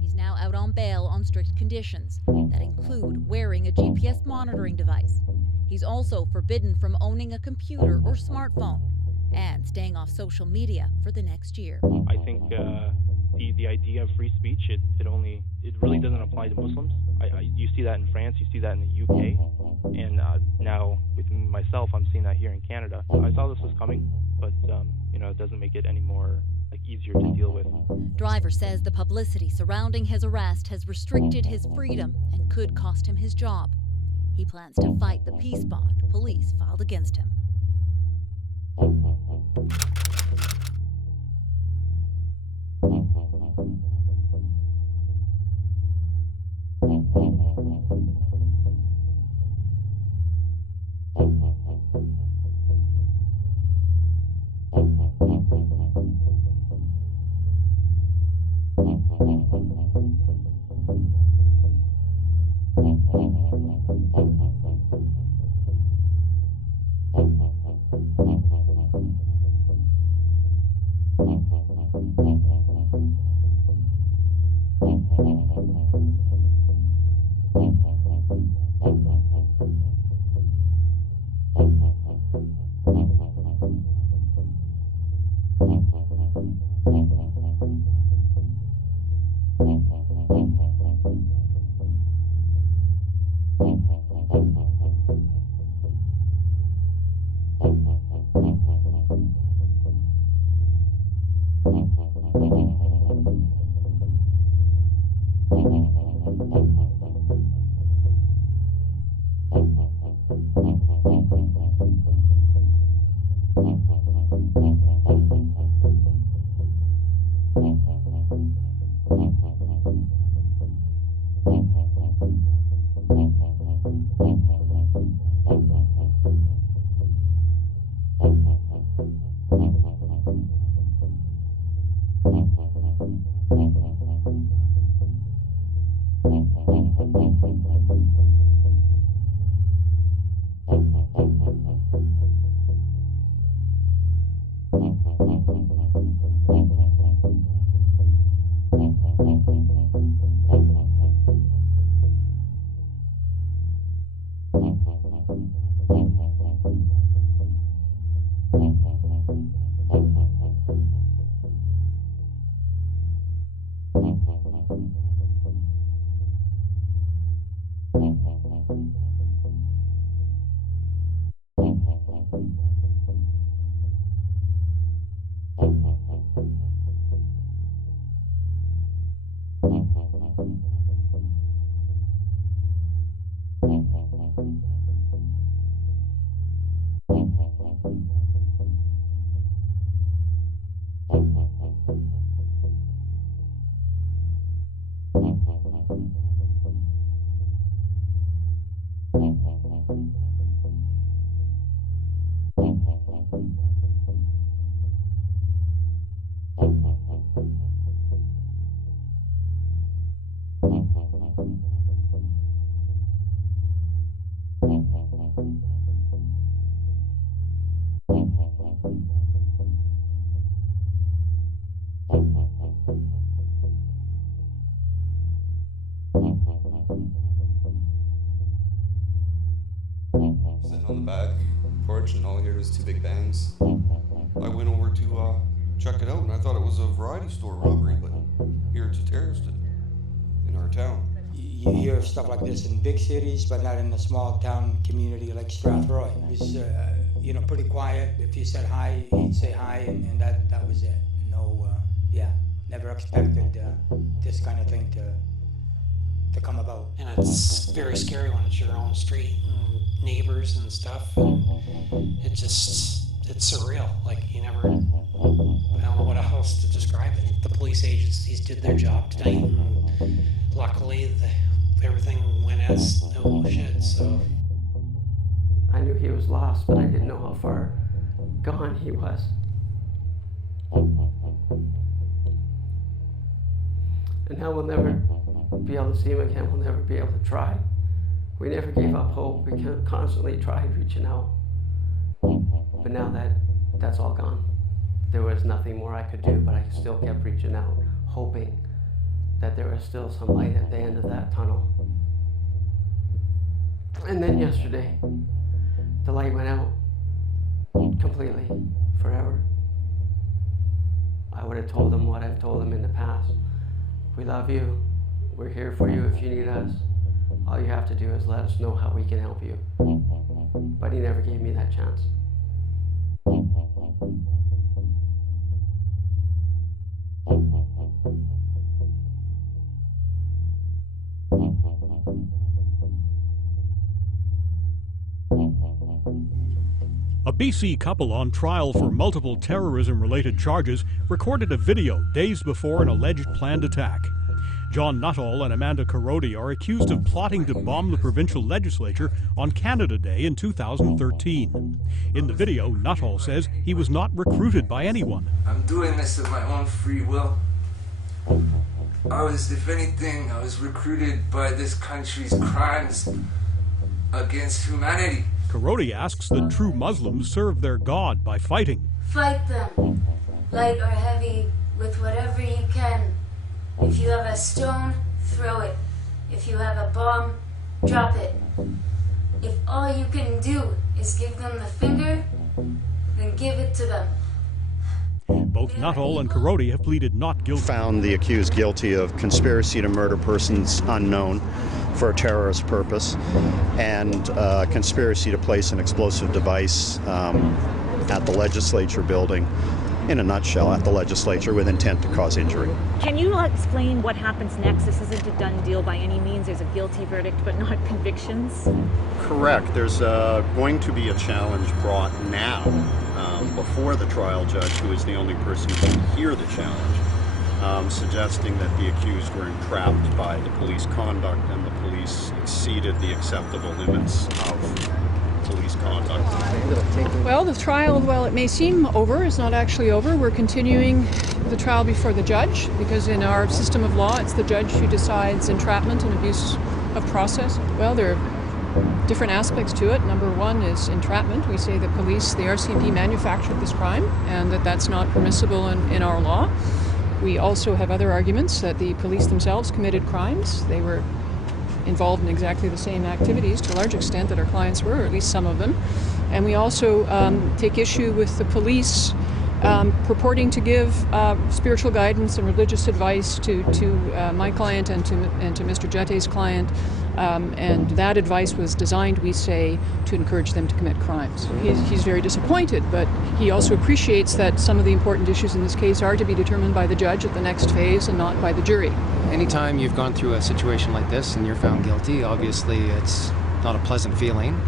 He's now out on bail on strict conditions that include wearing a GPS monitoring device. He's also forbidden from owning a computer or smartphone and staying off social media for the next year. I think the idea of free speech, it really doesn't apply to Muslims. You see that in France, you see that in the UK, and now with myself, I'm seeing that here in Canada. I saw this was coming, but it doesn't make it any more easier to deal with. Driver says the publicity surrounding his arrest has restricted his freedom and could cost him his job. He plans to fight the peace bond police filed against him. back porch, and all I heard was 2 big bangs. I went over to check it out, and I thought it was a variety store robbery, but here it's a terrorist in our town. You hear stuff like this in big cities, but not in a small town community like Strathroy. It was, pretty quiet. If you said hi, he'd say hi, and that was it. No, never expected this kind of thing to come about. And it's very scary when it's your own street and neighbors and stuff. And it's surreal. Like, I don't know what else to describe it. The police agencies did their job tonight. And luckily, everything went as no shit, so. I knew he was lost, but I didn't know how far gone he was. And now we'll never be able to see him again. We'll never be able to try. We never gave up hope. We constantly tried reaching out. But now that's all gone. There was nothing more I could do, but I still kept reaching out, hoping that there was still some light at the end of that tunnel. And then yesterday, the light went out completely, forever. I would have told him what I've told him in the past. We love you. We're here for you if you need us. All you have to do is let us know how we can help you. But he never gave me that chance. A BC couple on trial for multiple terrorism-related charges recorded a video days before an alleged planned attack. John Nuttall and Amanda Korody are accused of plotting to bomb the provincial legislature on Canada Day in 2013. In the video, Nuttall says he was not recruited by anyone. I'm doing this of my own free will. If anything, I was recruited by this country's crimes against humanity. Korody asks that true Muslims serve their God by fighting. Fight them, light or heavy, with whatever you can. If you have a stone, throw it. If you have a bomb, drop it. If all you can do is give them the finger, then give it to them. Both Nuttall and Korody have pleaded not guilty. Found the accused guilty of conspiracy to murder persons unknown for a terrorist purpose and conspiracy to place an explosive device at the legislature building, in a nutshell, at the legislature with intent to cause injury. Can you explain what happens next? This isn't a done deal by any means. There's a guilty verdict, but not convictions. Correct. There's going to be a challenge brought now before the trial judge, who is the only person who can hear the challenge, suggesting that the accused were entrapped by the police conduct and the police exceeded the acceptable limits of police conduct. Well, the trial, while it may seem over, is not actually over. We're continuing the trial before the judge, because in our system of law, it's the judge who decides entrapment and abuse of process. Well, there are different aspects to it. Number one is entrapment. We say the police, the RCMP, manufactured this crime, and that's not permissible in our law. We also have other arguments that the police themselves committed crimes. They were involved in exactly the same activities to a large extent that our clients were, or at least some of them. And we also take issue with the police purporting to give spiritual guidance and religious advice to my client and to Mr. Jette's client. And that advice was designed, we say, to encourage them to commit crimes. He's very disappointed, but he also appreciates that some of the important issues in this case are to be determined by the judge at the next phase and not by the jury. Anytime you've gone through a situation like this and you're found guilty, obviously it's not a pleasant feeling,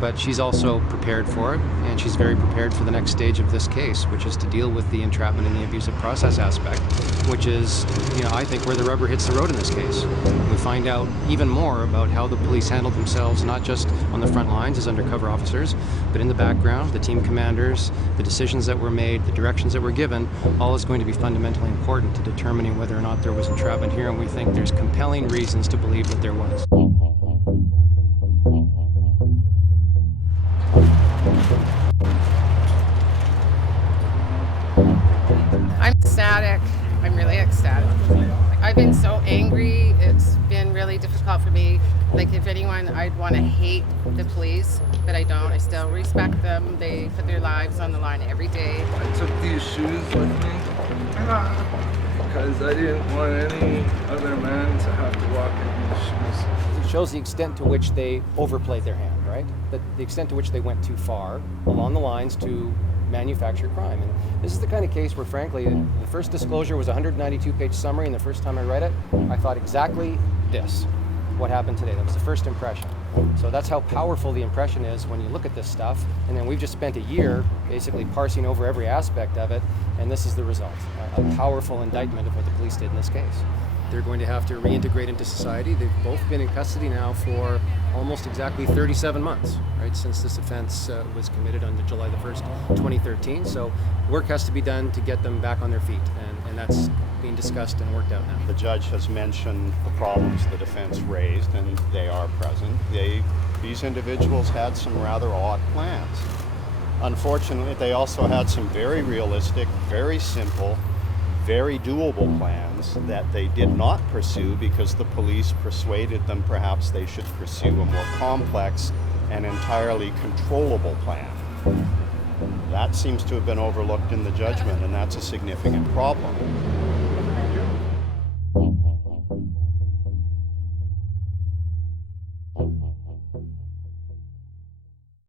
but she's also prepared for it, and she's very prepared for the next stage of this case, which is to deal with the entrapment and the abusive process aspect, which is, I think, where the rubber hits the road in this case. We find out even more about how the police handled themselves, not just on the front lines as undercover officers, but in the background, the team commanders, the decisions that were made, the directions that were given, all is going to be fundamentally important to determining whether or not there was entrapment here, and we think there's compelling reasons to believe that there was. I'm ecstatic. I'm really ecstatic. I've been so angry. It's been really difficult for me. Like, if anyone, I'd want to hate the police, but I don't. I still respect them. They put their lives on the line every day. I took these shoes with me because I didn't want any other man to have to walk in these shoes. It shows the extent to which they overplayed their hand, right? The extent to which they went too far along the lines to manufacture crime. And this is the kind of case where, frankly, the first disclosure was a 192-page summary, and the first time I read it, I thought exactly this, what happened today. That was the first impression. So that's how powerful the impression is when you look at this stuff. And then we've just spent a year basically parsing over every aspect of it, and this is the result, a powerful indictment of what the police did in this case. They're going to have to reintegrate into society. They've both been in custody now for almost exactly 37 months, right, since this offense was committed on July the 1st, 2013. So work has to be done to get them back on their feet, and that's being discussed and worked out now. The judge has mentioned the problems the defense raised, and they are present. These individuals had some rather odd plans. Unfortunately, they also had some very realistic, very simple, very doable plans that they did not pursue because the police persuaded them perhaps they should pursue a more complex and entirely controllable plan. That seems to have been overlooked in the judgment, and that's a significant problem.